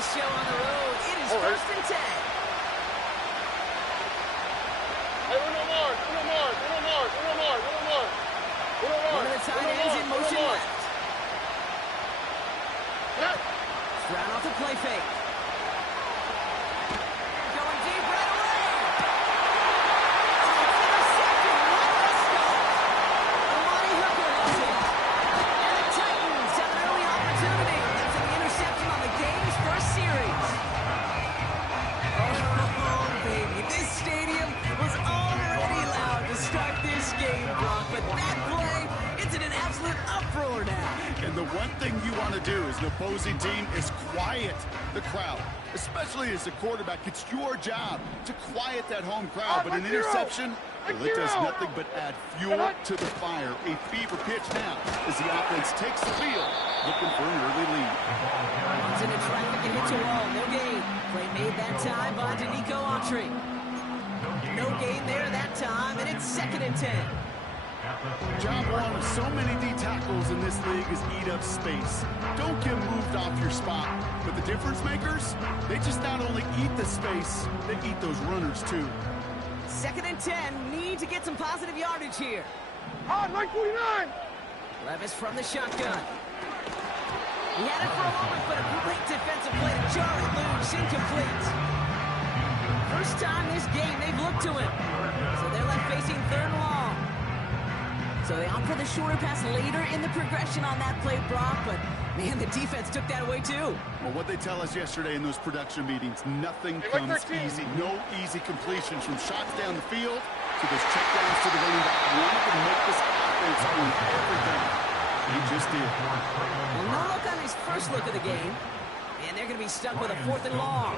this show on the road. It is 1st and 10. One of the tight ends in motion left. Stroud off the play fake. Going deep right away. Oh, intercepted. What a start. Amani Hooker has it. And the Titans have an early opportunity. That's an interception on the game's first series. Oh, baby. This stadium was already loud to start this game, Brock. But that play, it's in an absolute uproar now. And the one thing you want to do as an opposing team is quiet the crowd. Especially as a quarterback, it's your job to quiet that home crowd. But an interception, well, it does nothing but add fuel to the fire. A fever pitch now as the offense takes the field, looking for an early lead. Runs into traffic and hits a wall. No gain. Play made that time by Danico Autry. No gain there that time, and it's 2nd and 10. Job one of so many D tackles in this league is eat up space. Don't get moved off your spot. But the difference makers, they just not only eat the space, they eat those runners too. 2nd and 10. Need to get some positive yardage here. Hot, 949. Levis from the shotgun. He had it for a moment, but a great defensive play to jar it loose. Incomplete. First time this game they've looked to him. So they're left facing 3rd and long. So they opt for the shorter pass later in the progression on that play, Brock, but man, the defense took that away too. Well, what they tell us yesterday in those production meetings, nothing comes easy. No easy completions from shots down the field to those checkdowns to the running back. Wanted to make this offense own everything. He just did. Well, no look on his first look of the game, and they're going to be stuck with a 4th and long.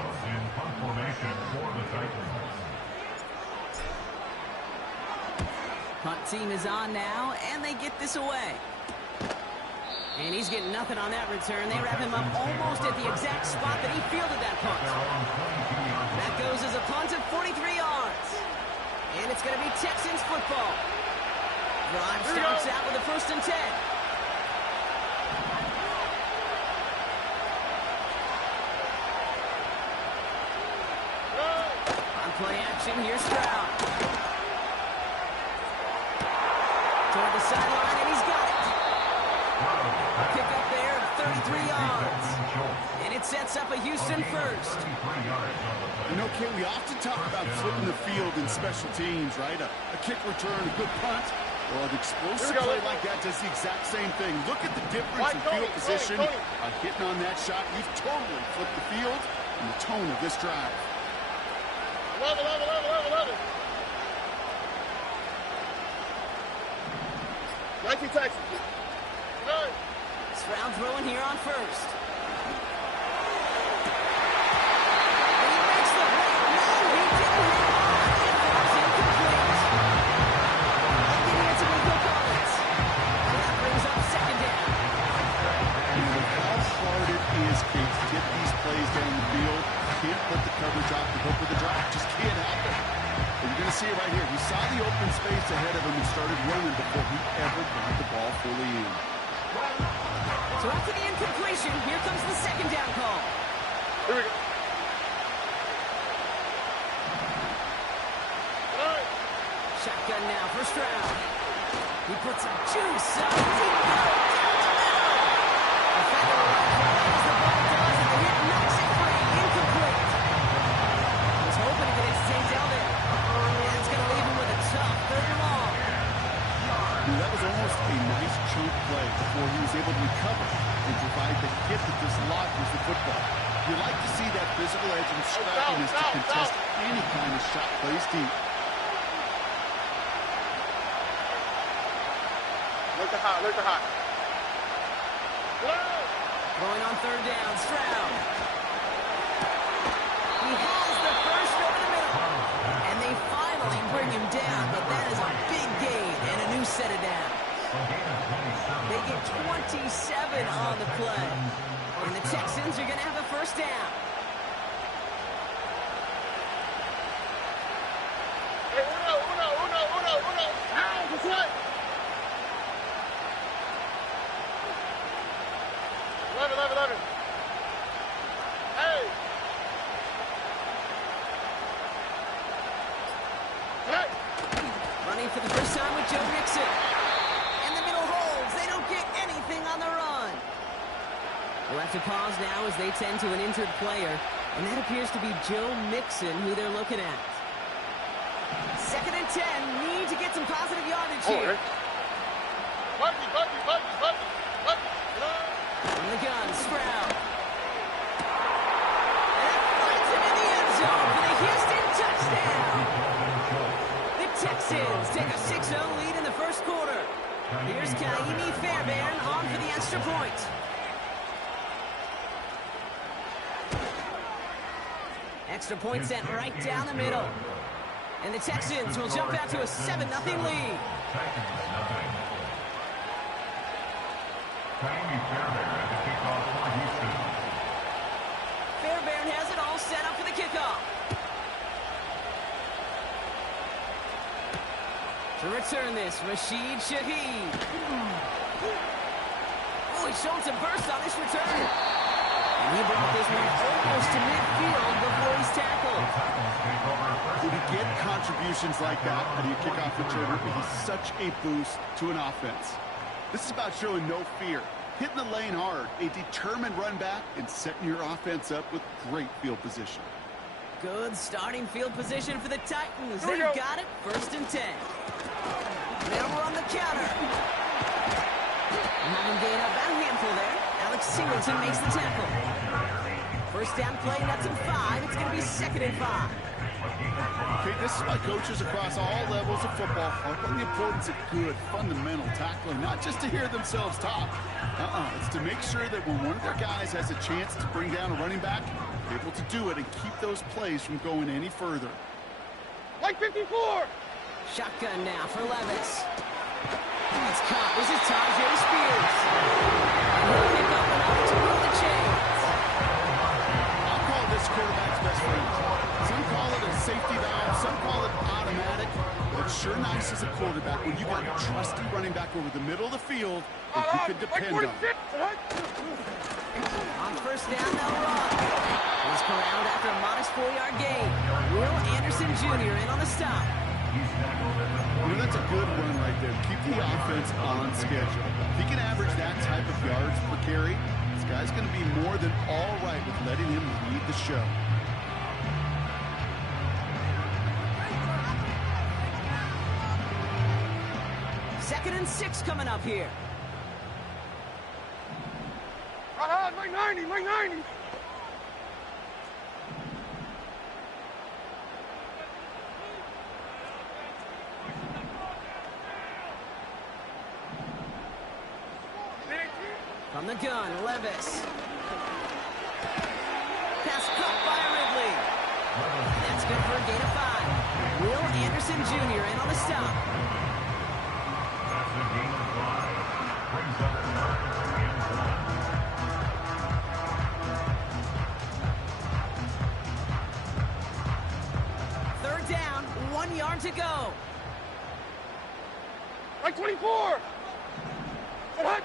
Punt team is on now, and they get this away. And he's getting nothing on that return. They wrap him up almost at the exact spot that he fielded that punt. That goes as a punt of 43 yards. And it's going to be Texans football. Drive starts out with a 1st and 10. On play action, here's Stroud. Toward the sideline, and he's got it. A pick up there of 33 yards. And it sets up a Houston first. You know, Kate, we often talk about flipping the field in special teams, right? A kick return, a good punt. Well, an explosive play like that does the exact same thing. Look at the difference in field position. By hitting on that shot, you've totally flipped the field and the tone of this drive. 11. 19 Texans. 9. Stroud throwing here on first. And he makes the play. No, he didn't hit it. It's incomplete. I'm giving it to Nico Collins. So that brings up 2nd down. How hard it is, Kate, to get these plays down the field. Can't put the coverage off the hook with the drive. Just can't happen. And you're going to see it right here. He saw the open space ahead of him and started running before he ever got the ball fully in. So after the incompletion, here comes the 2nd down call. Here we go. Shotgun now for Stroud. He puts some juice on it. He goes down the middle. Defender as the ball does, and the hit knocks it free. Incomplete. He was hoping to get his St. there. And it's going to leave him with a tough 3rd and long. That was almost a nice chunk play before he was able to recover and provide the hit that dislodges the football. You like to see that physical edge and scrappiness to contest any kind of shot plays deep. Look at hot. Going on 3rd down, Stroud. He has the first over the middle. And they finally bring him down, but that is a big gain and a new set of downs. They get 27 on the play. And the Texans are going to have a 1st down. Hey, uno. That's right. 11. Hey. for the first time with Joe Mixon. And the middle holds. They don't get anything on the run. We'll have to pause now as they tend to an injured player. And that appears to be Joe Mixon who they're looking at. 2nd and 10. Need to get some positive yardage here. Bucky. From the gun, Sprout. And that finds him in the end zone for the Houston touchdown. The Texans take a 6-0 lead in the first quarter. Here's Kaimi Fairbairn on for the extra point. Extra point sent right down the middle. And the Texans will jump out to a 7-0 lead. Fairbairn has it all set up for the kickoff. To return this, Rashid Shaheed. Oh, he's showing some burst on this return. And he brought this one almost to midfield before he's tackled. When you get contributions like that out of your kickoff returner, it is such a boost to an offense. This is about showing no fear, hitting the lane hard, a determined run back, and setting your offense up with great field position. Good starting field position for the Titans. They've got it, 1st and 10. Now we're on the counter. Have him gain up a handful there. Alex Singleton makes the tackle. First down play, nuts and 5. It's going to be 2nd and 5. Okay, this is why coaches across all levels of football harp on the importance of good, fundamental tackling, not just to hear themselves talk. It's to make sure that when one of their guys has a chance to bring down a running back, they're able to do it and keep those plays from going any further. Like 54. Shotgun now for Levis. It's caught. This is Tajay Spears. He'll pick up enough to move the chains. I'll call this quarterback's best friend. Some call it a safety valve, some call it automatic. But it's sure nice as a quarterback when you got a trusty running back over the middle of the field that you can depend on. On first down, they'll run. He's corralled after a modest 4-yard gain. Will Anderson Jr. in on the stop. You know, that's a good run right there. Keep the offense on schedule. If he can average that type of yards per carry, this guy's going to be more than all right with letting him lead the show. Second and 6 coming up here. My 90. From the gun, Levis. Pass caught by Ridley. That's good for a gain of 5. Will Anderson Jr. in on the stop. Third down, 1 yard to go. Like 24. What?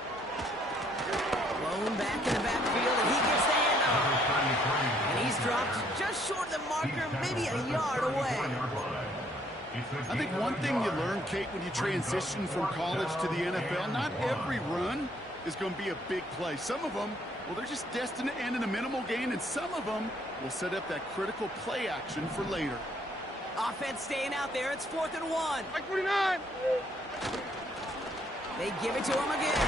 Blown back in the backfield, and he gets the handoff. And he's dropped just short of the marker, maybe a yard away. I think one thing you learn, Kate, when you transition from college to the NFL, not every run is going to be a big play. Some of them, well, they're just destined to end in a minimal gain, and some of them will set up that critical play action for later. Offense staying out there. It's 4th and 1. Like 49. They give it to him again.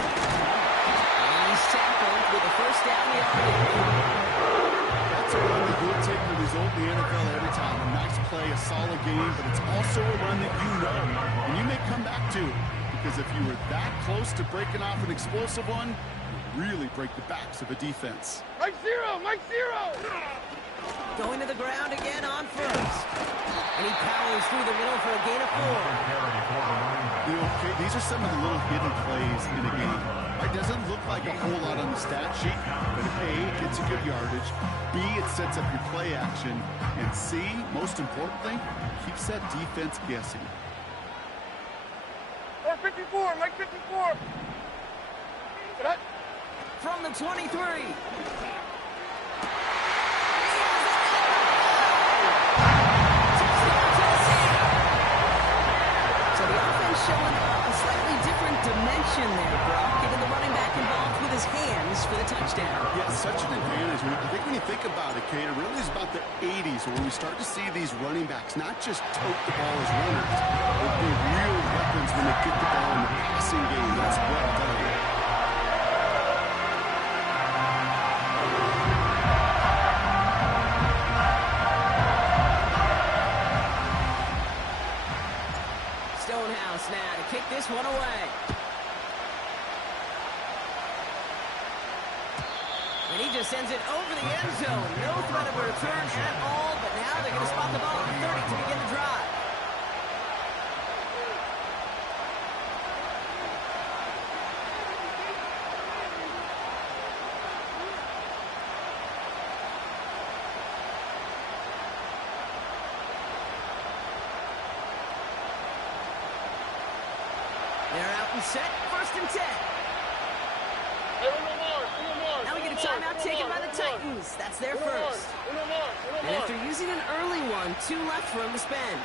And he's tackled with the first down yardage. That's a run that will take the result in the NFL every time. A nice play, a solid game, but it's also a run that you know, and you may come back to, because if you were that close to breaking off an explosive one, you really break the backs of a defense. Mike zero. Going to the ground again on first. And he powers through the middle for a gain of 4. You know, okay, these are some of the little hidden plays in a game. It doesn't look like a whole lot on the stat sheet, but A, it gets a good yardage, B, it sets up your play action, and C, most importantly, keeps that defense guessing. Or 54, Mike 54. What? From the 23. So the motion there, Brock, getting the running back involved with his hands for the touchdown. Yeah, such an advantage. I think when you think about it, Kate, it really is about the 80s where we start to see these running backs not just tote the ball as runners, but be real weapons when they get the ball in the passing game. That's well done. Stonehouse now to kick this one away. And he just sends it over the end zone. No threat of a return at all, but now they're going to spot the ball at the 30 to begin the drive. They're out and set, 1st and 10. Now we get a timeout taken by the Titans. That's their first. And after using an early one, 2 left for him to spend.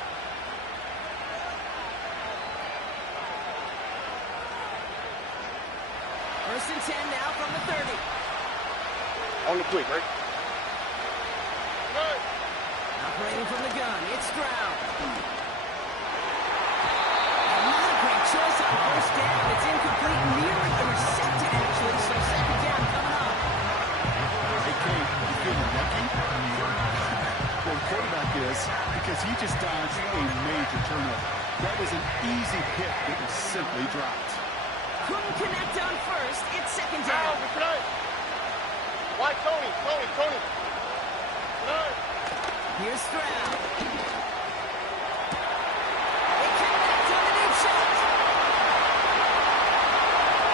First and 10 now from the 30. On the quick, right? Operating from the gun, it's Stroud. Not a great choice on 1st down. It's incomplete, nearly intercepted actually, so 2nd down coming up. Hey, Kate, you feeling lucky? Well, the quarterback is, because he just dodged a major turnover. That was an easy hit that was simply dropped. Couldn't connect on 1st, it's 2nd down. Why, Tony? Here's Stroud. They connect on the deep shot.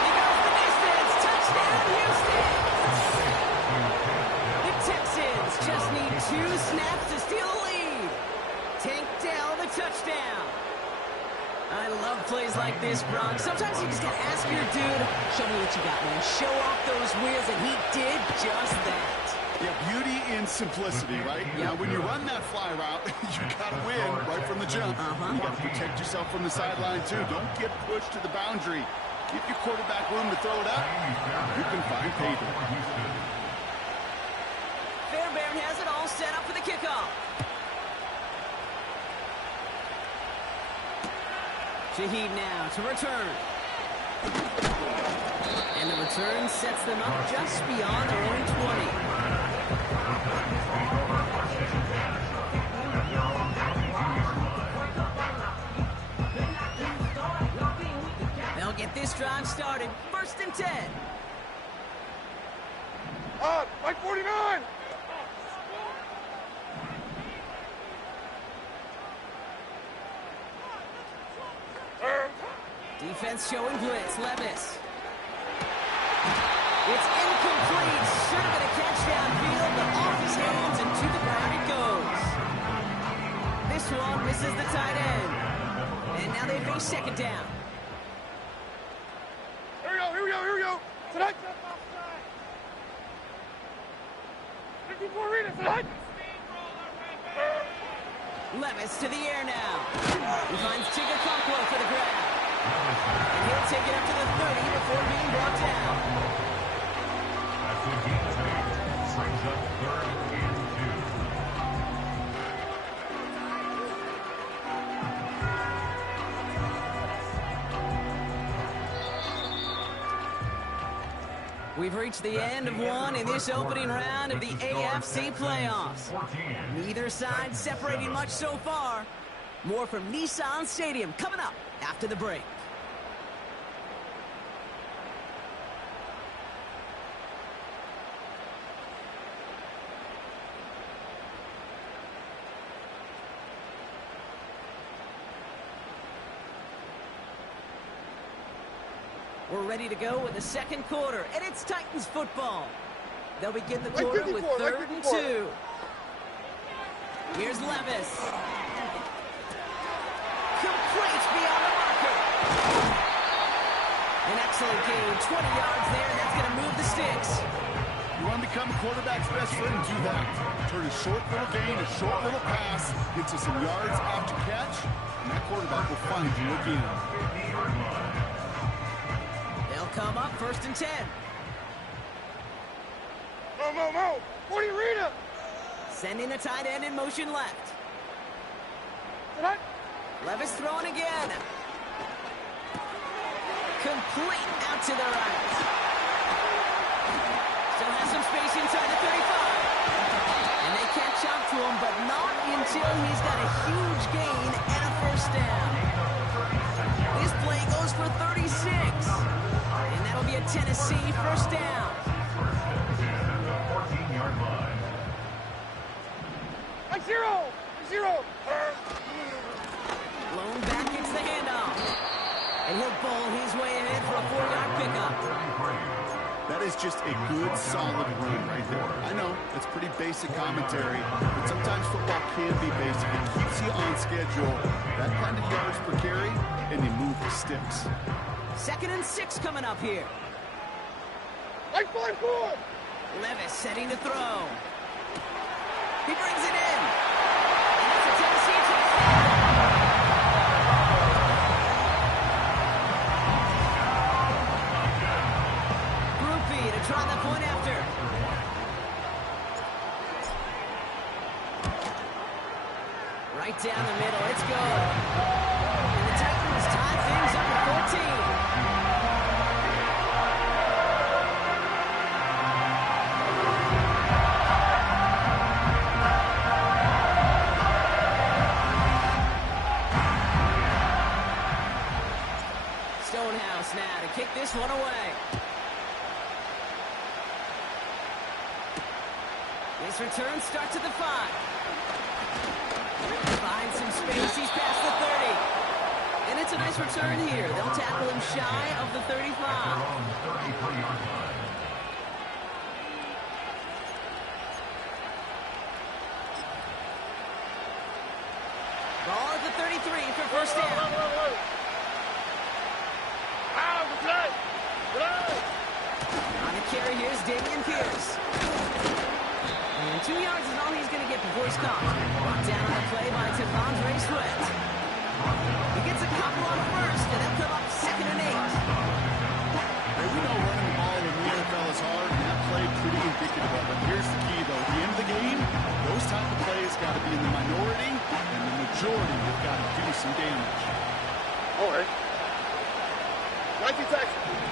He goes the distance. Touchdown, Houston. The Texans just need 2 snaps to steal the lead. Tank Dell, the touchdown. I love plays like this, Brock. Sometimes you just got to ask your dude, show me what you got, man. Show off those wheels, and he did just that. Yeah, beauty in simplicity, right? Yep. Now, when you run that fly route, you got to win right from the jump. You got to protect yourself from the sideline, too. Don't get pushed to the boundary. Give your quarterback room to throw it up. You can find payday. Fairbairn has it all set up for the kickoff. Shaheed now to return. And the return sets them up just beyond their own 20. They'll get this drive started. 1st and 10. Mike 49! Defense showing blitz. Levis. It's incomplete. Should have been a catch downfield, but off his hands and to the ground it goes. This one misses the tight end. And now they face 2nd down. Here we go. Tonight. 54 readers, tonight. Levis to the air now. He finds Tigger Conquo for the grab. And he'll take it up to the 30 before being brought down. That's the game brings up 3rd and 2. We've reached the end of one in this opening round of the AFC playoffs. Neither side separating much so far. More from Nissan Stadium coming up after the break. We're ready to go in the 2nd quarter, and it's Titans football. They'll begin the quarter with 3rd and 2. Here's Levis. Complete beyond the marker. An excellent gain, 20 yards there, and that's going to move the sticks. You want to become a quarterback's best friend, do that. Turn a short little gain, a short little pass, gets you some yards after catch, and that quarterback will find you again. come up 1st and 10. Mo. 40 Rita. Sending the tight end in motion left. Tonight. Levis throwing again. Complete out to the right. Still has some space inside the 35. And they catch up to him, but not until he's got a huge gain and a 1st down. This play goes for 36. And that'll be a Tennessee 1st down. 14-yard line. Like zero. Blown back gets the handoff. And he'll bowl his way ahead for a 4-yard pickup. That is just a good, solid run right there. I know, it's pretty basic commentary, but sometimes football can be basic. It keeps you on schedule. That kind of yards per carry, and you move the sticks. 2nd and 6 coming up here. Like 4. Levis setting to throw. He brings it in. And that's a Tennessee touchdown. Groupie to try the point after. Right down the middle. It's good. And the Titans tie things up at 14. Now to kick this one away. His return starts at the 5. Finds some space. He's past the 30. And it's a nice return here. They'll tackle him shy of the 35. Ball at the 33 for 1st down. On the carry, here's Dameon Pierce. And 2 yards is all he's going to get before he's caught. Brought down on the play by Tavondre Sweat. He gets a couple on 1st, and they'll come up 2nd and 8. Hey, we know running the ball in the NFL is hard, and that play pretty indicative of it. Here's the key, though. At the end of the game, those type of plays got to be in the minority, and the majority have got to do some damage. All right. 19 Texans.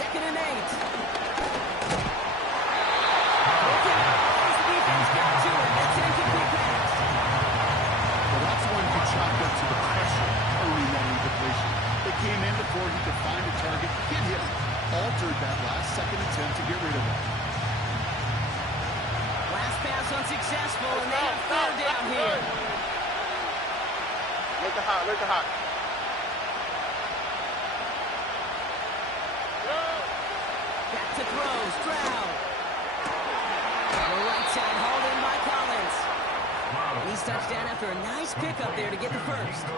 2nd and 8. Okay, the defense got to it. That's an incomplete pass. Well, that's one who chalked up to the pressure early in that incompletion. They came in before he could find a target, hit him, altered that last second attempt to get rid of it. Last pass unsuccessful, and they have 3rd down here. Look at hot. Back to throws, Stroud. The right side hauled in by Collins. He's touchdown after a nice pickup there to get the 1st.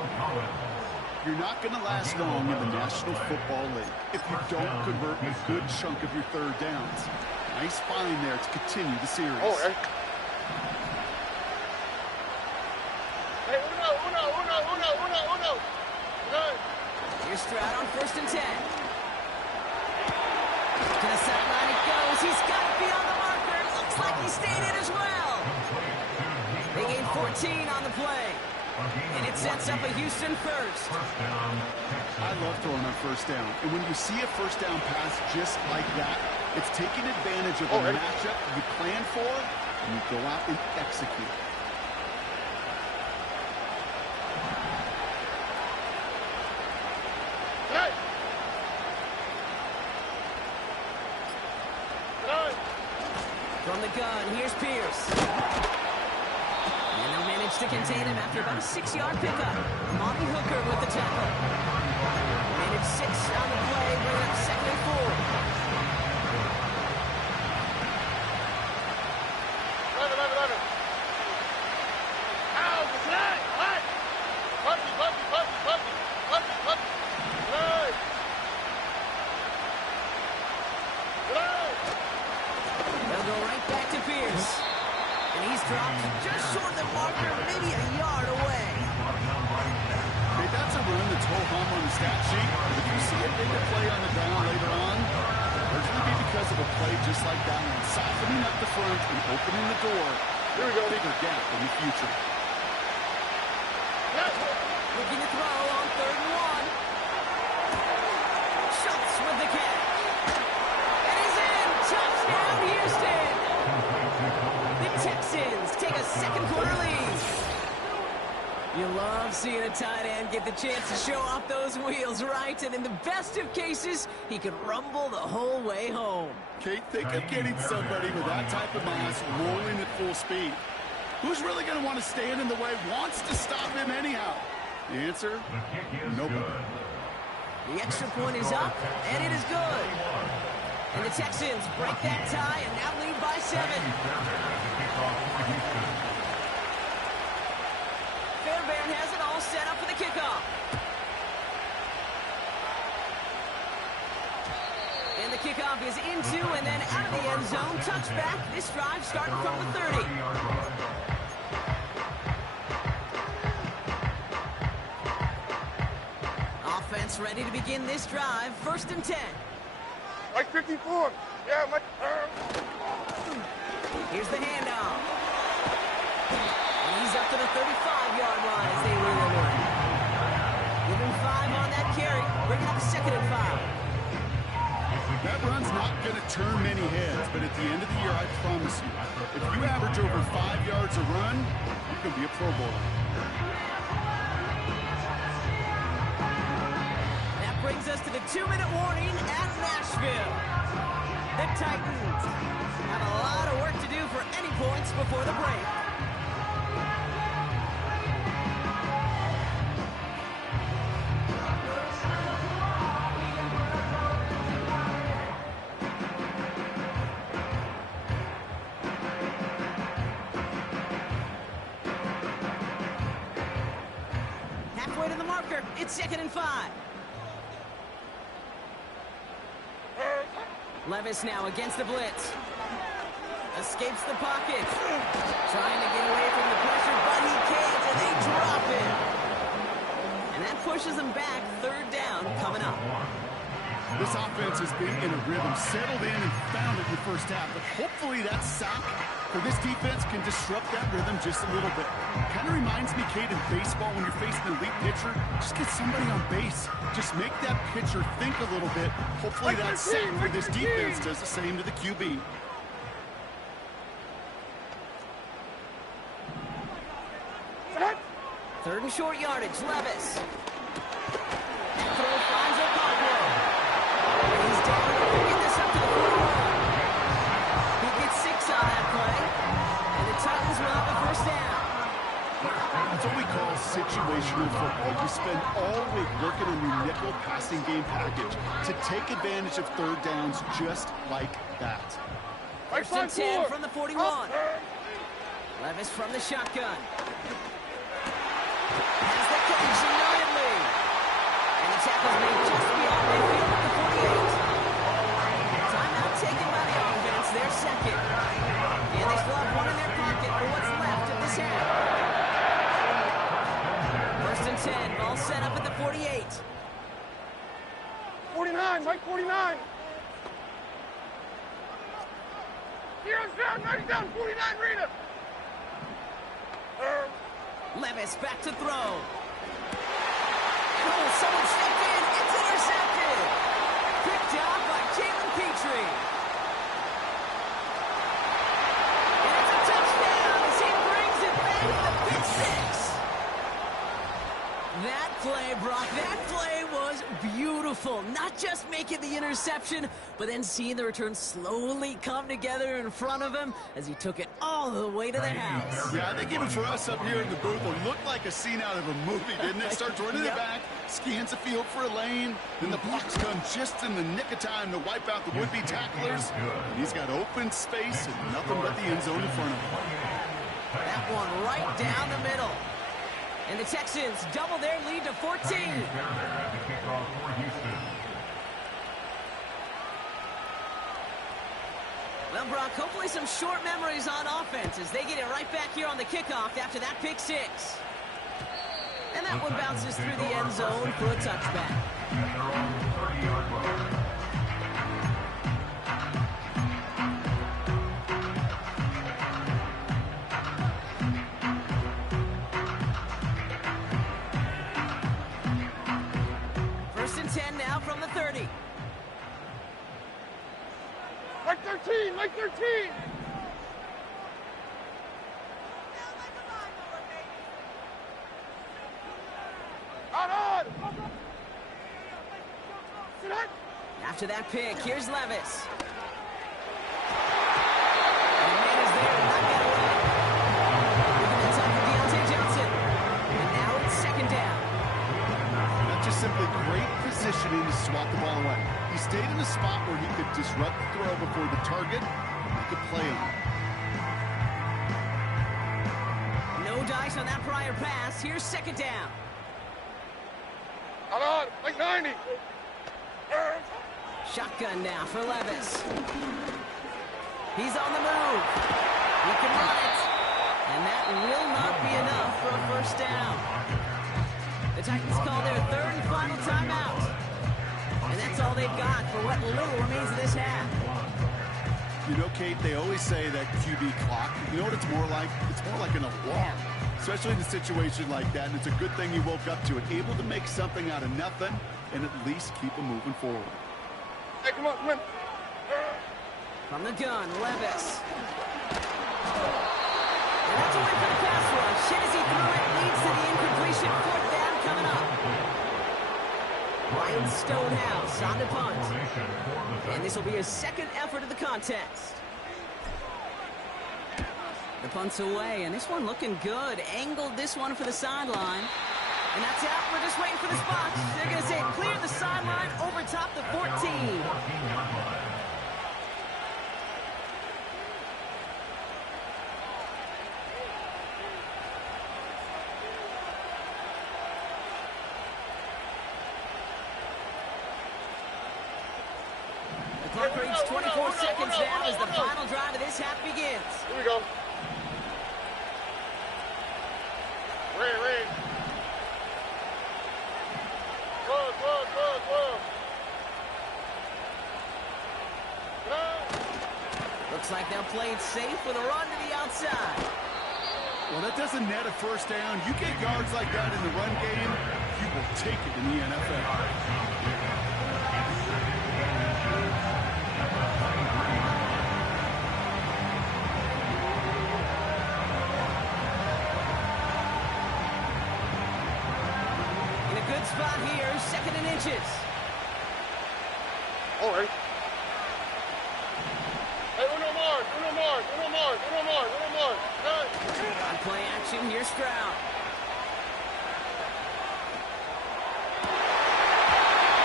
You're not going to last long in the National Football League if you don't convert a good chunk of your 3rd downs. Nice find there to continue the series. Oh, hey. Hey, uno. Here's Stroud on 1st and 10. To the sideline it goes. He's got it beyond the marker. It looks like he stayed in as well. They gain 14 on the play. And it sets up a Houston 1st. I love throwing on 1st down. And when you see a 1st down pass just like that, it's taking advantage of the matchup you plan for, and you go out and execute. From the gun, here's Pierce. And they managed to contain him after about a 6-yard pickup. Monty Hooker with the tackle. Managed 6 on the play, bringing up 2nd and 4. Run. Ow, tonight. What? Puppy. They'll go right back to Pierce. And he's dropped just short of the marker, maybe a yard away. Hey, that's a a run that's ho-hum on the stat sheet, but if you see a bigger play on the ground later on, it'll largely be because of a play just like that one, softening up the front and opening the door. There we go. Bigger gap in the future. Looking to throw on 3rd and 1. Schultz with the catch. And he's in. Touchdown, Houston. The Texans take a second quarter lead. You love seeing a tight end get the chance to show off those wheels, right? And in the best of cases, he could rumble the whole way home. Kate, think of getting somebody with that type of mass rolling at full speed. Who's really going to want to stand in the way, wants to stop him anyhow? The answer? Nobody. The extra point is up, and it is good. And the Texans break that tie and now lead by 7. Fairbairn has it all set up for the kickoff. And the kickoff is into and then out of the end zone. Touchback. This drive starting from the 30. Offense ready to begin this drive. 1st and 10. Mike 54. Yeah, Mike. Here's the handoff. And he's up to the 35-yard line as they wheel him in. Give him 5 on that carry. Bring it up to 2nd and 5. That run's not going to turn many heads, but at the end of the year, I promise you, if you average over 5 yards a run, you're going to be a Pro Bowler. That brings us to the 2-minute warning at Nashville. The Titans have a lot of work to do for any points before the break. Halfway to the marker, it's 2nd and 5. Levis now against the blitz. Escapes the pocket. Trying to get away from the pressure, but he can't, and they drop it. And that pushes them back. 3rd down coming up. This offense has been in a rhythm, settled in and found it in the first half, but hopefully that sack for this defense can disrupt that rhythm just a little bit. Kind of reminds me, Kate, in baseball when you're facing an elite pitcher, just get somebody on base. Just make that pitcher think a little bit. Hopefully that sack for this defense does the same to the QB. Third and short yardage, Levis. That throw finds O'Connell. He's down. Get this up to the 41. He gets 6 on that play. And the Titans will have the 1st down. That's what we call situational football. You spend all week working on your nickel passing game package to take advantage of 3rd downs just like that. 1st and 10 from the 41. Levis from the shotgun. Has the catch immediately. And the tackle's made just beyond midfield at the 48. Timeout taken by the offense. They're 2nd. And they still have 1 in their pocket for what's left of this half. 1st and 10. Ball set up at the 48. 49, Mike 49. Heroes down, 90 down, 49, Rita. Levis back to throw. Oh, someone stepped in. It's intercepted. Picked out by Jalen Petrie. And it's a touchdown as he brings it back to the pick 6. That play, Brock, that play was beautiful. Not just making the interception, but then seeing the return slowly come together in front of him as he took it all the way to the house. Yeah, I think even for us up here in the booth, it looked like a scene out of a movie, didn't it? Starts running the back, scans the field for a lane, then the blocks come just in the nick of time to wipe out the would-be tacklers. And he's got open space and nothing but the end zone in front of him. That one right down the middle. And the Texans double their lead to 14. Well, Brock, hopefully some short memories on offense as they get it right back here on the kickoff after that pick 6. And that one bounces through the end zone for a touchback. At their own 30-yard line. First and 10 now from the 30. Like 13, like 13. Out on. After that pick, here's Levis. And man is there to knock that away. Looking inside for Deontay Johnson. And now it's second down. Not just simply great positioning to swat the ball away. He stayed in a spot where he could disrupt the throw before the target make a play on it. No dice on that prior pass. Here's second down. Out on, like 90. Shotgun now for Levis. He's on the move. He can run it. And that will not be enough for a first down. The Titans call their third and final timeout. And that's all they've got for what little remains of this half. You know, Kate, they always say that QB clock. You know what it's more like? It's more like an alarm, especially in a situation like that. And it's a good thing you woke up to it, able to make something out of nothing and at least keep them moving forward. Hey, come on, come on. From the gun, Levis. And that's away for the pass rush. Shazy threw it, leads to the incompletion. Fourth down coming up. Ryan Stonehouse on the punt. And this will be his second effort of the contest. The punt's away, and this one looking good. Angled this one for the sideline. And that's out. We're just waiting for the spot. They're going to say clear the sideline over top the 14. The clock reads 24 seconds now as the final drive of this half begins. Here we go. Ray. Whoa. Looks like they'll play it safe with a run to the outside. Well, that doesn't net a first down. You get yards like that in the run game, you will take it in the NFL. Spot here, second and inches. All right. Hey, uno more. On play action, here's Stroud.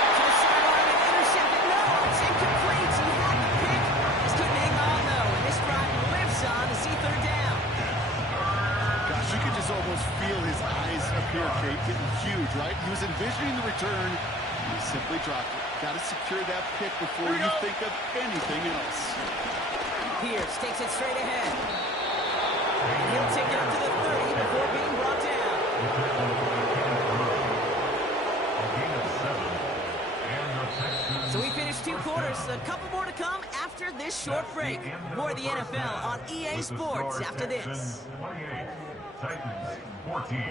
To the sideline and intercepted. No, it's incomplete. He had the pick. Just couldn't hang on, though. And this drive lives on to see third down. Gosh, you could just almost feel his eyes appear, Kate, getting huge, right? He was envisioning the return, and he simply dropped it. Got to secure that pick before you think of anything else. Pierce takes it straight ahead. And he'll take it up to the 30 before being brought down. So we finished 2 quarters. A couple more to come after this short break. More of the NFL on EA Sports after this. 28, Titans 14.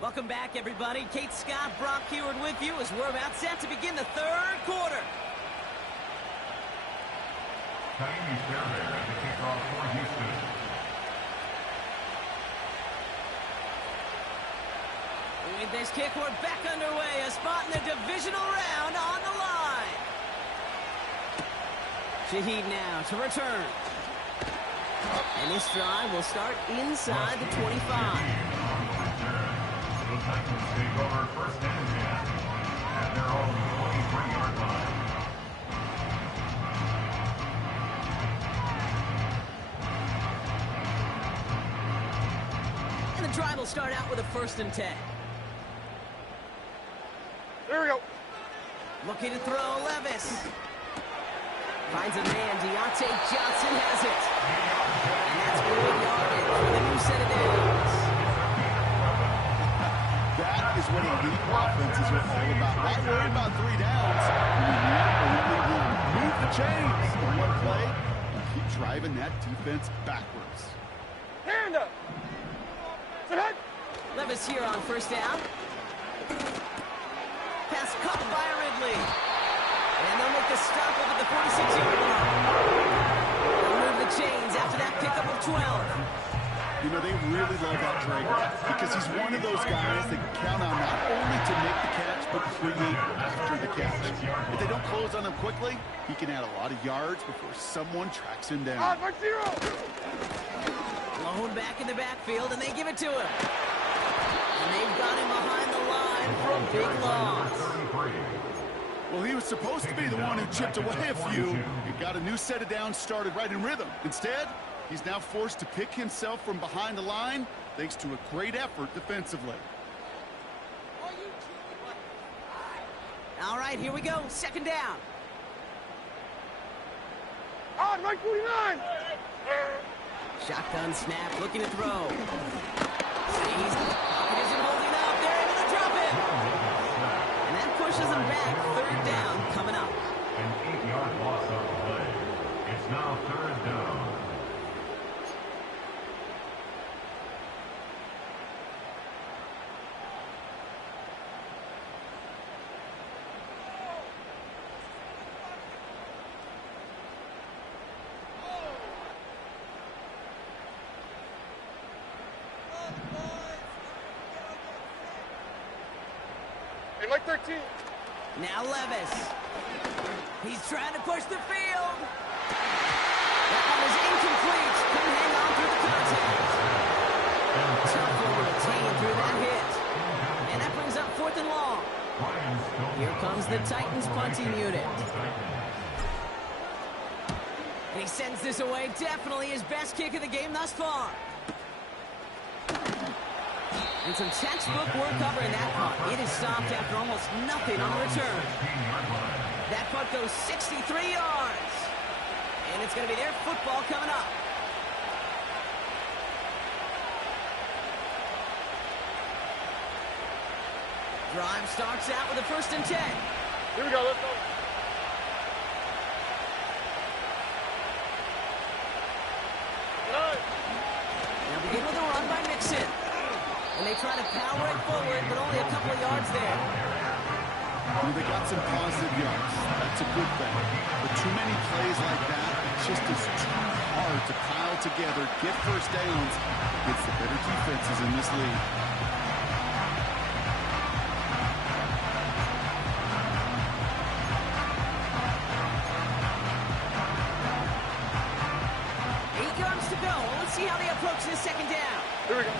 Welcome back, everybody. Kate Scott, Brock Heward with you as we're about set to begin the third quarter. Taimi Fairbairn at the kickoff for Houston. With this kick, we're back underway. A spot in the divisional round on the line. Shaheed now to return. And this drive will start inside the 25. The Titans take over first and 10 at their own 23-yard line. And the drive will start out with a 1st and 10. Here we go. Looking to throw, Levis. Finds a man, Deontay Johnson has it. And that's good yardage for the new set of downs. That is what elite offenses are all about. Not worry about 3 downs. We need to move the chains in one play and keep driving that defense backwards. Hand up. Sit back. Levis here on 1st down. Pass caught by Ridley. And they'll make the stop up at the 46-yard line. They'll move the chains after that pickup of 12. You know, they really love that Drager because he's one of those guys they can count on not only to make the catch, but create after the catch. If they don't close on him quickly, he can add a lot of yards before someone tracks him down. Odd, 0. Blown back in the backfield, and they give it to him. And they've got him behind the line for a big loss. Well, he was supposed to be the one who chipped away a few and got a new set of downs started right in rhythm. Instead, he's now forced to pick himself from behind the line thanks to a great effort defensively. All right, here we go. 2nd down. Odd, right 49. Shotgun snap, looking to throw. Sees pocket isn't holding up. They're able to drop him. And that pushes him back. 3rd down coming up. An 8-yard loss on the play. It's now 3rd down. Hey, like 13. Now Levis. He's trying to push the field. That one is incomplete. Couldn't hang on through the contact. Tough one to retain through that hit. And that brings up 4th and long. Here comes the Titans punting unit. And he sends this away. Definitely his best kick of the game thus far. And some textbook work covering that punt. It is stopped after almost nothing on the return. That punt goes 63 yards. And it's going to be their football coming up. Drive starts out with a 1st and 10. Here we go, let's go. Now begin with a run by Mixon. And they try to power it forward, but only a couple of yards there. Well, they got some positive yards. That's a good thing. But too many plays like that, it just is too hard to pile together, get 1st downs against the better defenses in this league. See how they approach this 2nd down. Here we go.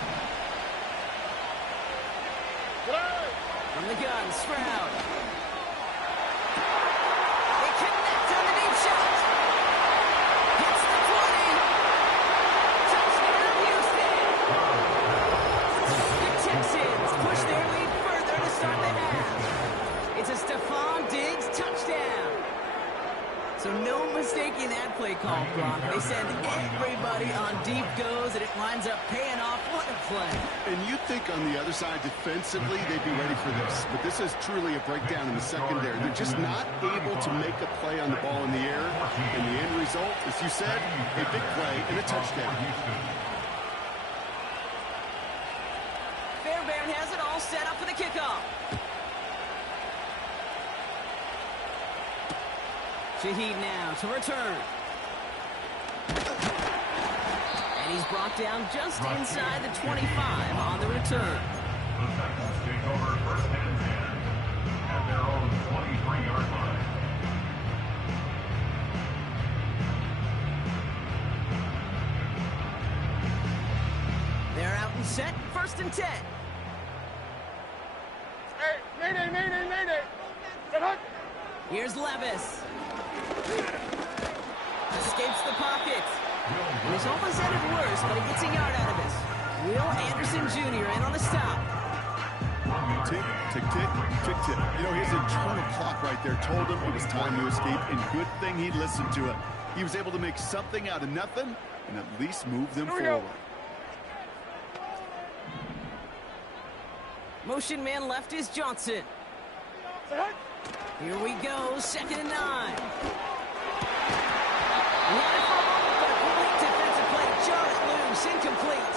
From the gun, Stroud. They connect on the deep shot. Hits the 20. Touchdown, Houston. The Texans push their lead further to start the half. It's a Stephon Diggs touchdown. So no mistaking that play call, Brock. They send everybody on deep goes, and it winds up paying off. What a play. And you'd think on the other side, defensively, they'd be ready for this. But this is truly a breakdown in the secondary. They're just not able to make a play on the ball in the air. And the end result, as you said, a big play and a touchdown. Fairbairn has it all set up for the kickoff. Shaheed now to return. And he's brought down just inside the 25 on the return. The Texans take over 1st and 10 at their own 23-yard line. They're out and set. 1st and 10. Hey, mayday, mayday, mayday. Get hooked. Here's Levis. Escapes the pocket. And he's almost ended worse, but he gets a yard out of this. Will Anderson Jr. in on the stop. Tick, tick, tick, tick, tick. You know, his internal clock right there told him it was time to escape, and good thing he listened to it. He was able to make something out of nothing and at least move them forward. Motion man left is Johnson. Here we go, 2nd and 9. He had it for a moment, but a complete defensive play to jar it loose, incomplete.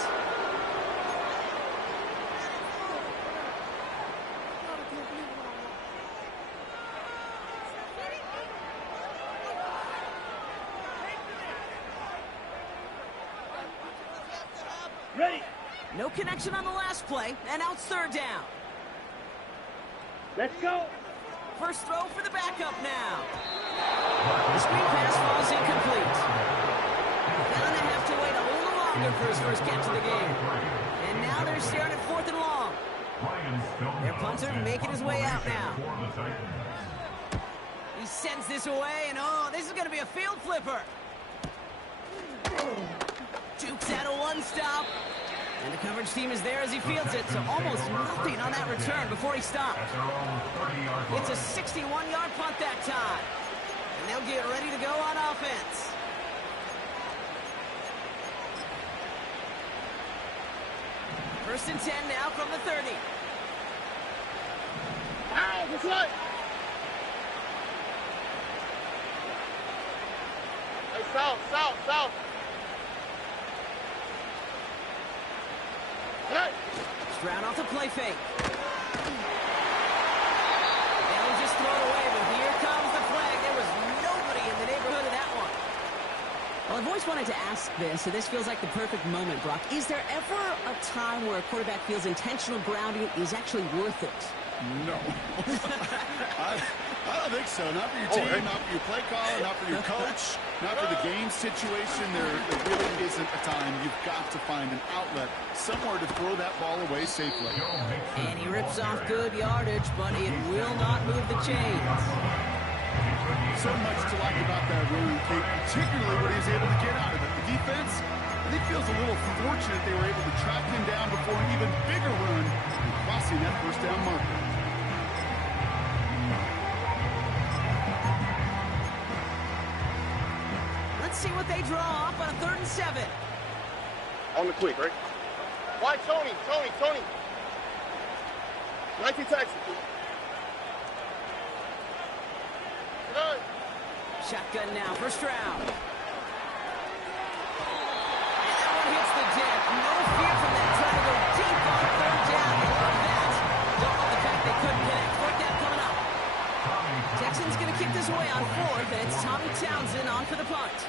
Ready. No connection on the last play, and now it's 3rd down. Let's go. First throw for the backup now. The screen pass falls incomplete. Gonna have to wait a little longer for his first catch of the game. And now they're staring at 4th and long. Their punter making his way out now. He sends this away, and oh, this is going to be a field flipper. Jukes out a one-stop. And the coverage team is there as he fields it, so almost nothing on that return before he stopped. It's a 61-yard punt that time. And they'll get ready to go on offense. First and 10 now from the 30. Ow, that's right. Hey, south, south, south. Hey. Stroud off the play fake. They'll just throw it away, but here comes the flag. There was nobody in the neighborhood of that one. Well, I've always wanted to ask this, so this feels like the perfect moment, Brock. Is there ever a time where a quarterback feels intentional grounding is actually worth it? No. I don't think so. Not for your team, not for your play caller, not for your coach, not for the game situation. There really isn't a time. You've got to find an outlet, somewhere to throw that ball away safely. And he rips off good yardage, but it will not move the chains. So much to like about that run, Kate, particularly what he was able to get out of it. The defense, I think, feels a little fortunate they were able to track him down before an even bigger run and crossing that first down marker. Let's see what they draw up on a 3rd and 7. On the quick, right? Why, Tony? 19 Texans. Shotgun now for Stroud. And that one hits the deck. No fear from that. Trying to go deep on 3rd down. You love that. Don't love the fact they couldn't connect. 4th down coming up. Texans going to kick this away on 4th, and it's Tommy Townsend on for the punt.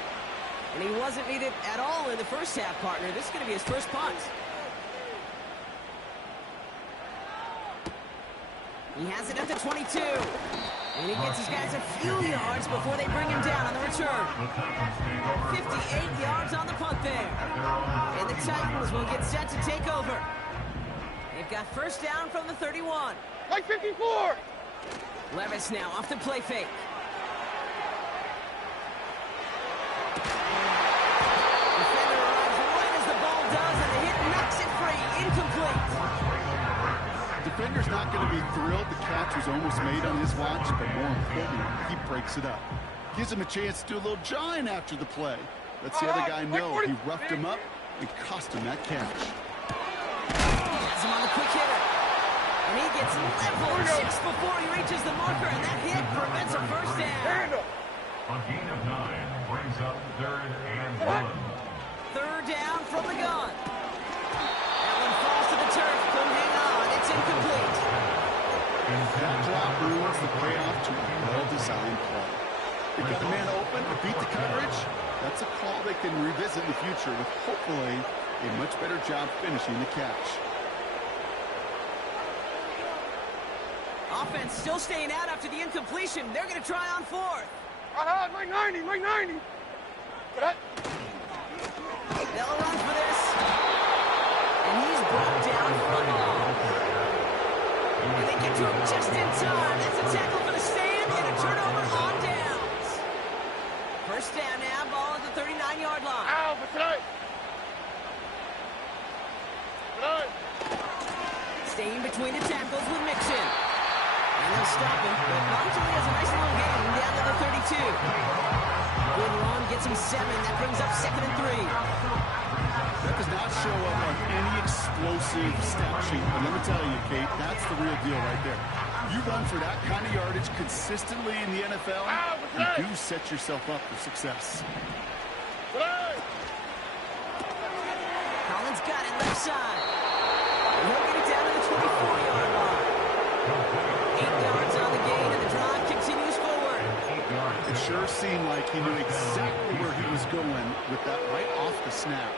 And he wasn't needed at all in the first half, partner. This is going to be his first punt. He has it at the 22. And he gets his guys a few yards before they bring him down on the return. 58 yards on the punt there. And the Titans will get set to take over. They've got first down from the 31. Like 54. Levis now off the play fake. Defender arrives right as the ball does, and the hit knocks it free. Incomplete. Defender's not going to be thrilled the catch was almost made on his watch, but more importantly, he breaks it up. Gives him a chance to do a little jawing after the play. Lets the other guy know he roughed him up and cost him that catch. Has him on the quick hitter. And he gets leveled just before he reaches the marker, and that hit prevents a first down. A gain of 9 brings up 3rd and 1. 3rd down from the gun. That one falls to the turf. Couldn't hang on. It's incomplete. That drop ruins the payoff to a well-designed play. They got a man open to beat the coverage. That's a call they can revisit in the future with hopefully a much better job finishing the catch. Offense still staying out after the incompletion. They're going to try on 4th. Like 90. They'll run for this. And he's brought down for a ball. And they get to him just in time. That's a tackle for the stand and a turnover on downs. First down now, ball at the 39-yard line. Ow, that's right. Staying between the tackles with Mixon. And they'll stop him, but Bonjour has a nice little game down to the 32. Good run, gets him 7. That brings up 2nd and 3. That does not show up on any explosive stat sheet. But let me tell you, Kate, that's the real deal right there. You run for that kind of yardage consistently in the NFL, you do set yourself up for success. Collins got it left side. And he'll get it down to the 24-yard line. 8 yards on the gain, and the drive continues forward. It sure seemed like he knew exactly where he was going with that right off the snap.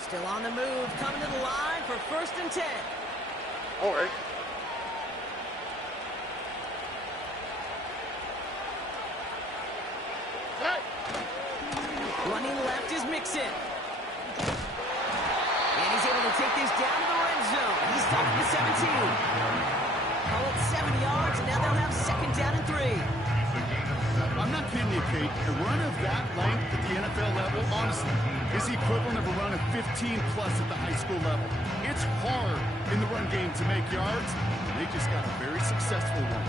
Still on the move, coming to the line for 1st and 10. All right. Running left is Mixon. And he's able to take this down to the red zone. He's stopped at the 17. Call it 7 yards, and now they'll have 2nd down and 3. I'm not kidding you, Kate. A run of that length at the NFL level, honestly, is the equivalent of a run of 15-plus at the high school level. It's hard in the run game to make yards, and they just got a very successful one.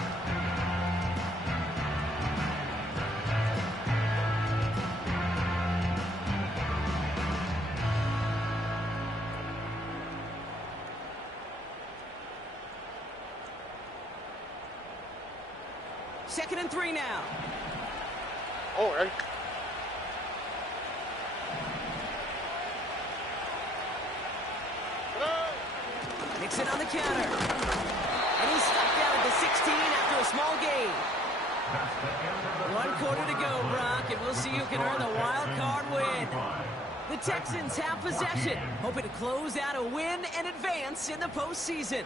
Second and 3 now. All right. Mixon on the counter. And he's stuck down at the 16 after a small gain. 1 quarter to go, Brock, and we'll see who can earn the wild card win. The Texans have possession, hoping to close out a win and advance in the postseason.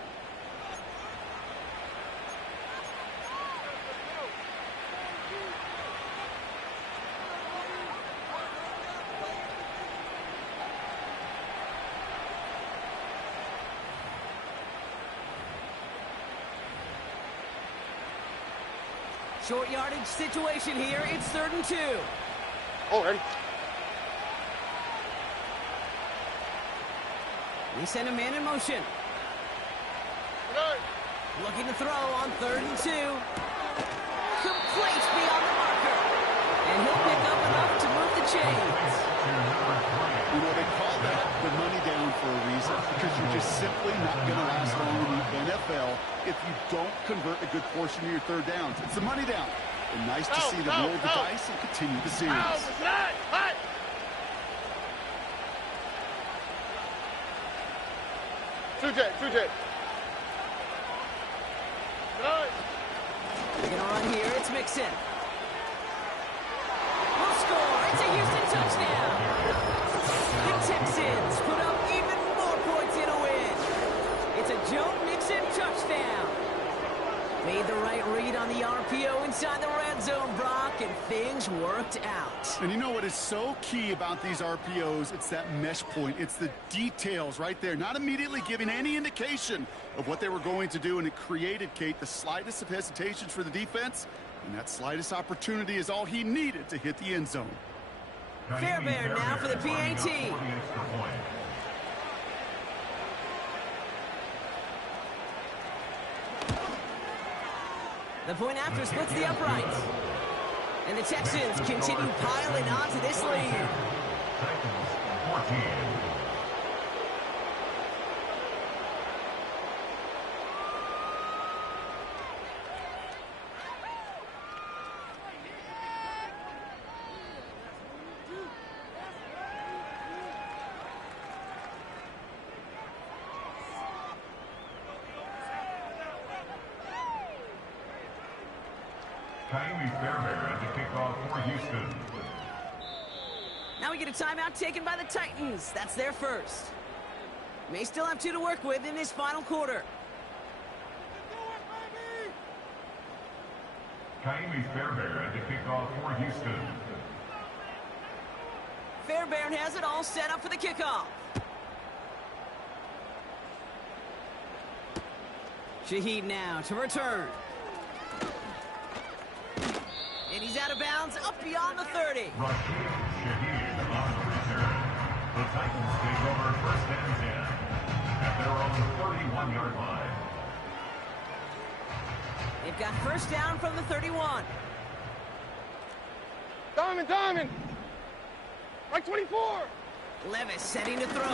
Short yardage situation here. It's 3rd and 2. All right. They send a man in motion. Looking to throw on 3rd and 2. Complete beyond the marker. And he'll pick up enough to move the chains. You know, they call that the money down for a reason, because you're just simply not going to last long in the NFL if you don't convert a good portion of your 3rd downs. It's the money down. And nice to see them roll the dice and continue the series. Two jet. They're going to run here. It's Mixon. We'll score. It's a Houston touchdown. The Texans put up even more points in a win. It's a Joe Mixon touchdown. Made the right read on the RPO inside the red zone, Brock, and things worked out. And you know what is so key about these RPOs? It's that mesh point. It's the details right there. Not immediately giving any indication of what they were going to do, and it created, Kate, the slightest of hesitations for the defense. And that slightest opportunity is all he needed to hit the end zone. Fairbairn now for the PAT. The point after splits the uprights. And the Texans continue piling onto this lead. Fairbairn to kick off for Houston. Now we get a timeout taken by the Titans. That's their first. May still have 2 to work with in this final quarter. Fairbairn to kick off for Houston. Fairbairn has it all set up for the kickoff. Shaheed now to return. And he's out of bounds up beyond the 30. Shaheed on the return. The Titans take over first and 10 at their own 31-yard line. They've got first down from the 31. Diamond. Mike 24. Levis setting to throw. And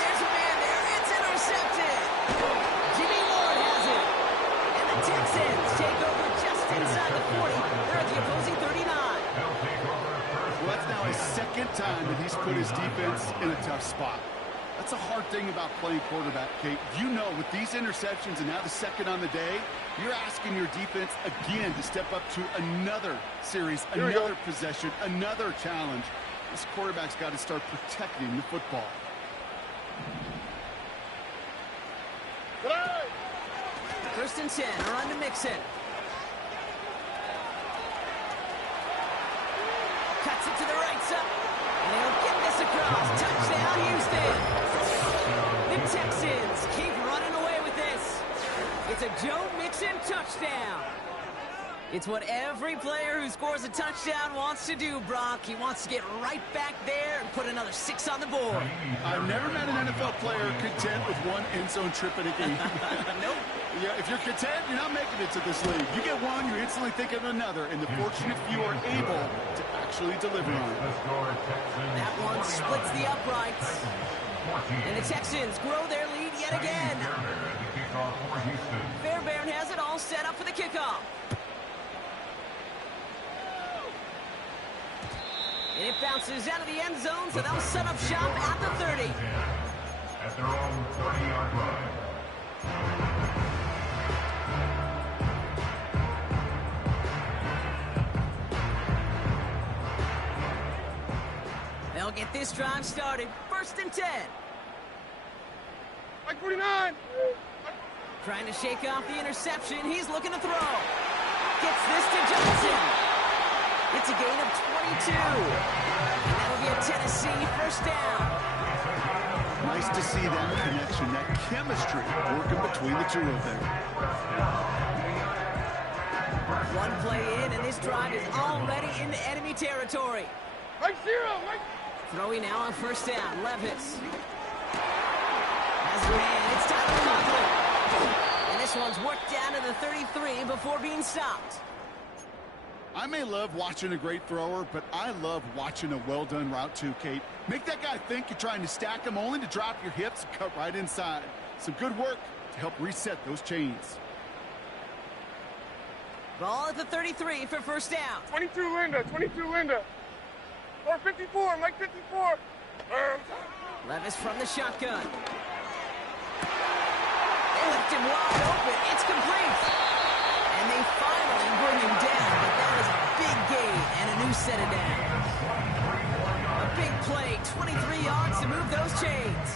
there's a man there. It's intercepted. Jimmy Ward has it. And the Texans take over just inside the 40. They're at the opposing 39. Well, that's now his second time that he's put his defense in a tough spot. That's a hard thing about playing quarterback, Kate. You know, with these interceptions and now the second on the day, you're asking your defense again to step up to another series, another possession, another challenge. This quarterback's got to start protecting the football. First and 10, run to Mixon. Cuts it to the right side. And he'll get this across. Touchdown, Houston. The Texans keep running away with this. It's a Joe Mixon touchdown. It's what every player who scores a touchdown wants to do, Brock. He wants to get right back there and put another 6 on the board. I've never met an NFL player content with one end zone trip in a game. Nope. Yeah, if you're content, you're not making it to this league. You get one, you instantly think of another, and the fortunate few are able to actually deliver on it. That one splits the uprights. And the Texans grow their lead yet again. Fairbairn has it all set up for the kickoff. And it bounces out of the end zone, so they'll set up shop at the 30. At their own 30-yard line. They'll get this drive started. First and 10. Mike 49. Trying to shake off the interception. He's looking to throw. Gets this to Johnson. It's a gain of 22. And that'll be a Tennessee first down. Nice to see that connection, that chemistry working between the two of them. One play in, and this drive is already into enemy territory. Mike 0. Mike. Throwing now on first down. Levis. Has a man. It's Tyler Conklin. And this one's worked down to the 33 before being stopped. I may love watching a great thrower, but I love watching a well-done route too, Kate. Make that guy think you're trying to stack him only to drop your hips and cut right inside. Some good work to help reset those chains. Ball at the 33 for first down. 22 Linda. Or 54. Mike 54. Levis from the shotgun. They left him wide open. It's complete. And they finally bring him down. But that is a big gain and a new set of downs. A big play, 23 yards to move those chains.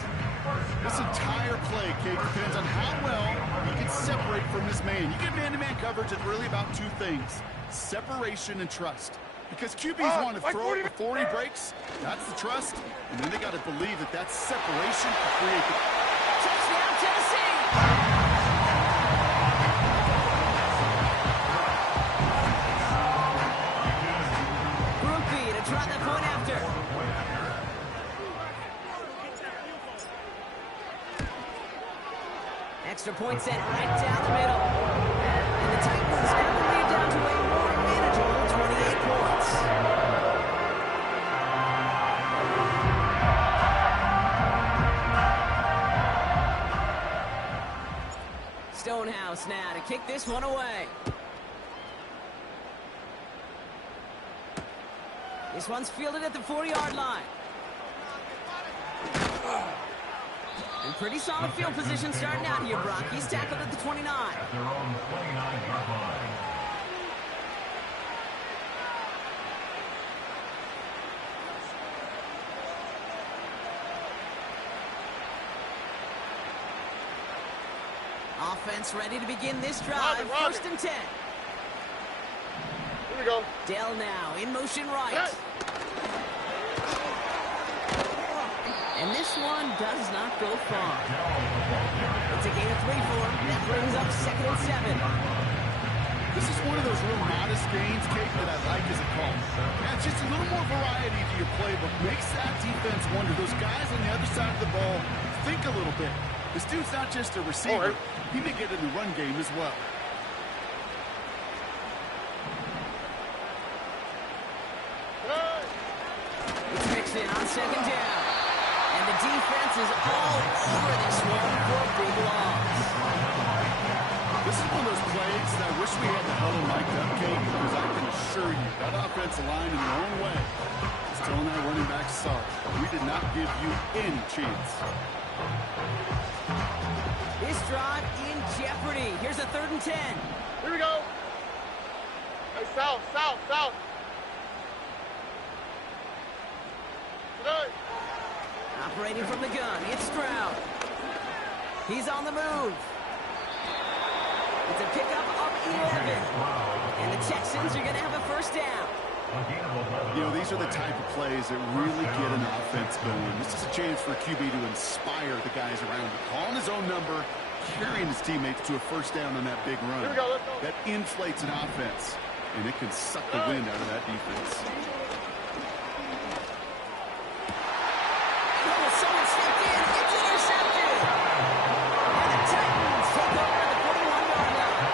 This entire play, Kate, depends on how well you can separate from this man. You get man-to-man coverage, it's really about two things: separation and trust. Because QBs want to throw it before he breaks. That's the trust. And then they got to believe that that separation can create the... Touchdown, Tennessee! Groupie to try the point after. Extra point set right down the middle. And the Titans cut the lead down to a more manageable 28 points. Stonehouse now to kick this one away. This one's fielded at the 40-yard line. And pretty solid field position starting out here, Brock. He's tackled at the 29. At their own 29-yard line. Offense ready to begin this drive. First and 10. Here we go. Dell now in motion right. And this one does not go far. It's a gain of 3 for him. That brings up second and 7. This is one of those real modest gains, Kate, that I like as a call. Yeah, it's just a little more variety to your playbook Makes that defense wonder. Those guys on the other side of the ball think a little bit. This dude's not just a receiver. He may get in the run game as well. It's mixed in on second down. And the defense is all over this one for a big loss. This is one of those plays that I wish we had the huddle mic'd up, Kate, because I can assure you that offensive line in their own way is telling our running back, sorry, we did not give you any chance. This drive in jeopardy. Here's a 3rd and 10. Here we go. Hey, south. Today. Operating from the gun, it's Stroud. He's on the move. It's a pickup of 11. And the Texans are going to have a first down. You know, these are the type of plays that really get an offense going. This is a chance for a QB to inspire the guys around him. Calling his own number, carrying his teammates to a first down on that big run. Here we go, let's go. That inflates an offense, and it can suck the wind out of that defense. Oh, someone stepped in. It's intercepted. And the Titans take over the 41-yard line.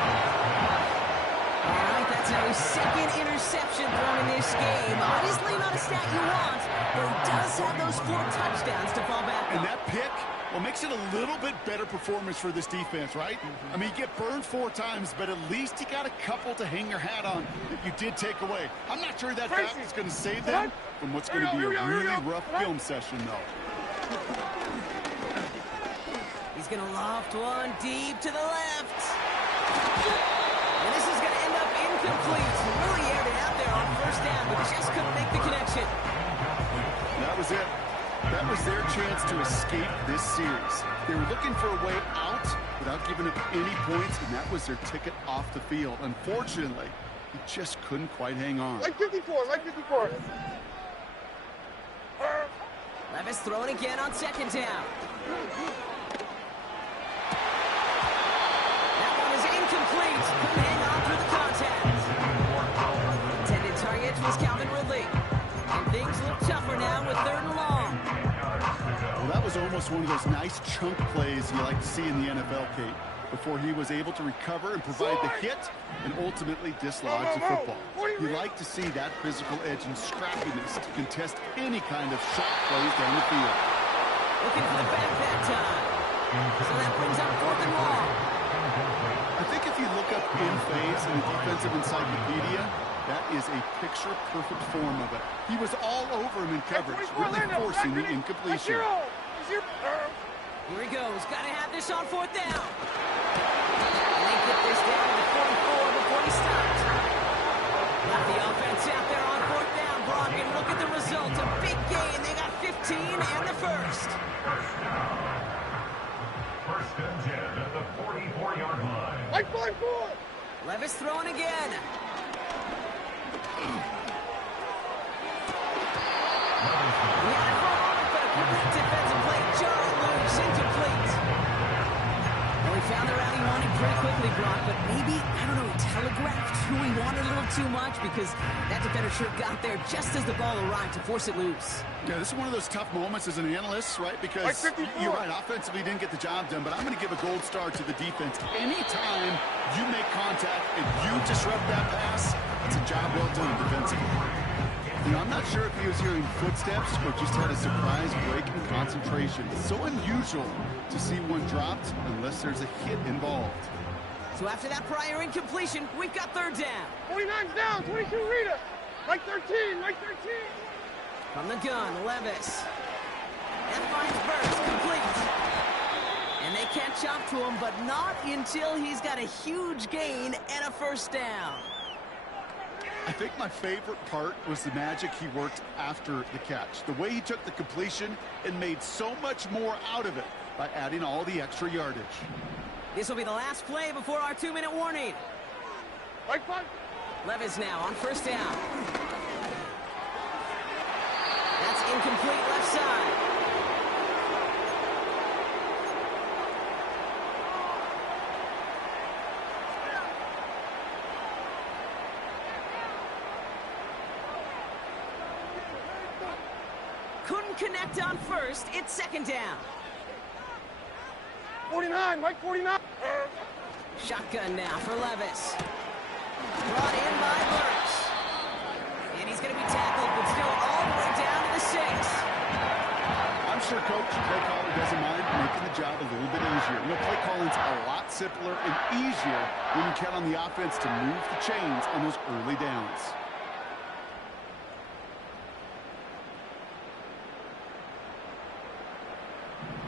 All right, that's now his 2nd interception thrown in this game. Obviously not a stat you want, but he does have those 4 touchdowns to fall back And on. that pick, well, makes it a little bit better performance for this defense, right? I mean, you get burned 4 times, but at least you got a couple to hang your hat on that you did take away. I'm not sure that fact is going to save them from what's going to be a really rough film session, though. He's going to loft one deep to the left. And this is going to end up incomplete. Really aired it out there on first down, but just couldn't make the connection. That was it. That was their chance to escape this series. They were looking for a way out without giving up any points, and that was their ticket off the field. Unfortunately, he just couldn't quite hang on. Like 54. Levis throwing again on 2nd down. That one is incomplete. Couldn't hang on through the contact. Intended target was Calvin Ridley. And things look tougher now with 3rd and long. Well, that was almost one of those nice chunk plays you like to see in the NFL, Kate, before he was able to recover and provide the hit and ultimately dislodge the football. You like to see that physical edge and scrappiness to contest any kind of shot plays down the field. Looking for the back that time. So that brings up 4th and long. I think if you look up in phase in the defensive encyclopedia, that is a picture-perfect form of it. He was all over him in coverage, really forcing the incompletion. Here he goes. Got to have this on 4th down. And they get this down to the 44 before he stopped. Got the offense out there on 4th down, Brock, and look at the result. A big gain. They got 15 and the first. First and 10 at the 44-yard line. Like 5-4. Levis throwing again. Defensive play, jarring loose, incomplete. Well, he found the route he wanted pretty quickly, Brock, but maybe, I don't know, he telegraphed who he wanted a little too much because that defender sure got there just as the ball arrived to force it loose. Yeah, this is one of those tough moments as an analyst, right? Because you're right, offensively didn't get the job done, but I'm going to give a gold star to the defense. Anytime you make contact and you disrupt that pass, it's a job well done defensively. You know, I'm not sure if he was hearing footsteps or just had a surprise break in concentration. It's so unusual to see one dropped unless there's a hit involved. So after that prior incompletion, we've got 3rd down. 49's down. 22 Rita. Like 13. From the gun, Levis. That finds Burns, complete. And they catch up to him, but not until he's got a huge gain and a first down. I think my favorite part was the magic he worked after the catch. The way he took the completion and made so much more out of it by adding all the extra yardage. This will be the last play before our 2-minute warning. Like 5. Levis now on first down. That's incomplete left side. couldn't connect on first. It's second down. 49, Mike 49. Shotgun now for Levis. Brought in by Burks. And he's going to be tackled, but still all the way down to the 6. I'm sure Coach, play caller doesn't mind making the job a little bit easier. You know, play calling's a lot simpler and easier when you count on the offense to move the chains on those early downs.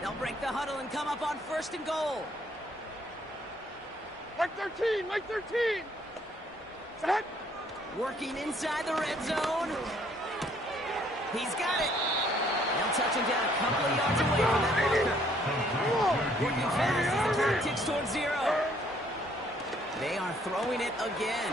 They'll break the huddle and come up on first and goal. Mike 13, Mike 13. Set. Working inside the red zone. He's got it. They'll touch him down a couple of yards away from that marker. Working fast as the clock ticks towards 0. They are throwing it again.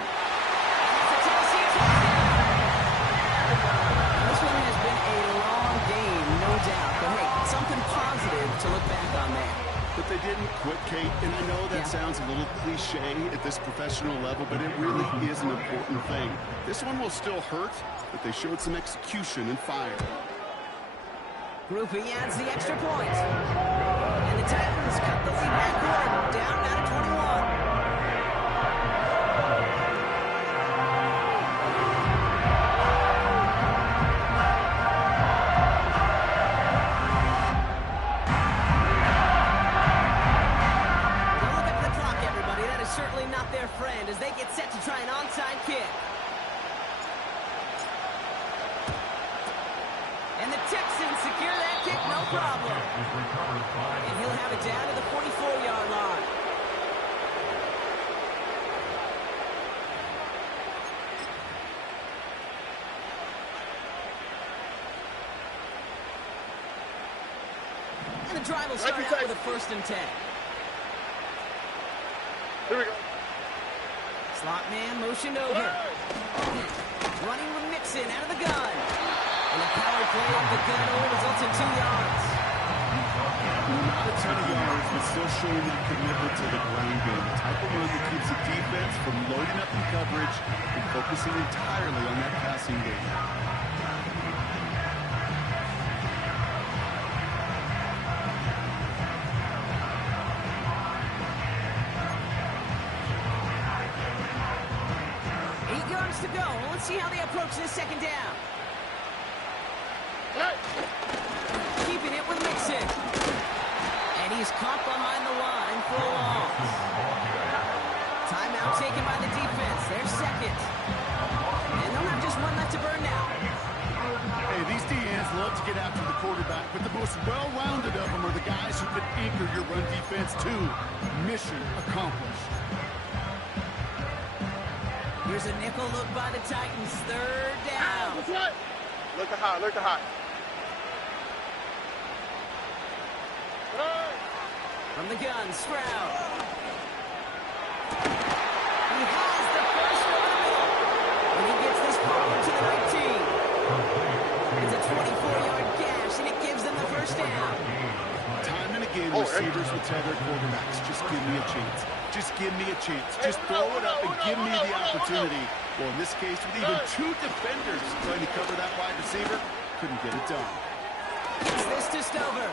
This one has been a long game, no doubt. But hey, something positive to look back on there. But they didn't quit, Kate, and I know that sounds a little cliche at this professional level, but it really is an important thing. This one will still hurt, but they showed some execution and fire. Groupie adds the extra point. And the Titans cut the lead back court down now to 21. Certainly not their friend as they get set to try an onside kick. And the Texans secure that kick, no problem. And he'll have it down to the 44-yard line. And the drive will start out with a 1st and 10. Here we go. Slot man motioned over. Running with Mixon out of the gun. And the power play of the gun only results in 2 yards. Not a ton of yards, but still showing that commitment to the ground game. The type of run that keeps the defense from loading up in coverage and focusing entirely on that passing game. To go. Let's see how they approach this second down. Keeping it with Mixon. And he's caught behind the line for a loss. Timeout taken by the defense. They're second. And they'll have just one left to burn now. Hey, these DNs love to get after the quarterback, but the most well-rounded of them are the guys who can anchor your run defense too. Mission accomplished. Here's a nickel look by the Titans. 3rd down. That's right. Look at high, look at high. From the gun, Stroud. He has the first one. And he gets this ball to the 19. It's a 24-yard gash, and it gives them the 1st down. Time and again, receivers will tell their quarterbacks, just give me a chance. Just give me a chance. Just throw it up and give me the opportunity. Well, in this case, with even 2 defenders trying to cover that wide receiver, couldn't get it done. Gets this to Stover.